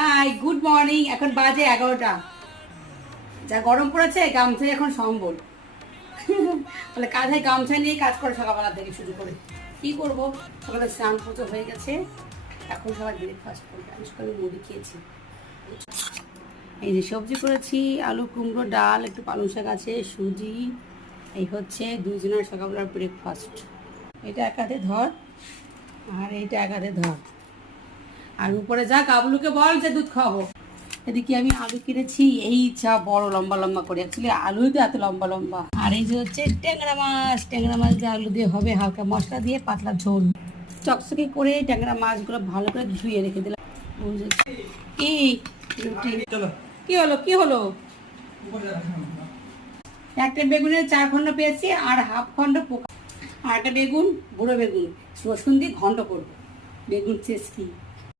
Hi good morning. এখন বাজে 11টা। যা গরম পড়েছে গামছায় এখন সম্বল। তাহলে কাঁধে গামছা নিয়ে কাজ করে সকালবেলা থেকে শুরু করে কি করব। সকালে স্নান পুজো হয়ে গেছে, এখন সবাই ব্রেকফাস্ট করবে। আমি সকালে মুড়ি খেয়েছি। এই যে সবজি করেছি, আলু কুমড়ো ডাল, একটু পালং শাক আছে, সুজি। এই হচ্ছে দুজনের সকালবেলার ব্রেকফাস্ট। এটা এক হাতে ধর আর এইটা এক হাতে ধর, আর উপরে যা কাবলুকে বল যে দুধ খাওয়াবো। এদিকে আমি আলু কিনেছি, এই যা বড় লম্বা লম্বা করে, অ্যাকচুয়ালি আলুই তো এত লম্বা লম্বা। আর এই যে হচ্ছে ট্যাংরা মাছ দিয়ে আলু দিয়ে হবে, হালকা মশলা দিয়ে পাতলা ঝোল। চকচকে করে ট্যাংরা মাছগুলো ভালো করে ধুয়ে রেখে দিলাম। কি রুটি? কি হলো কি হলো? একটা বেগুনের 4 খণ্ড পেয়েছি আর হাফ খণ্ড পোকা, আর একটা বেগুন বুড়ো বেগুন রসুন দিয়ে ঘন্ট করবো। বেগুন চেষ্টি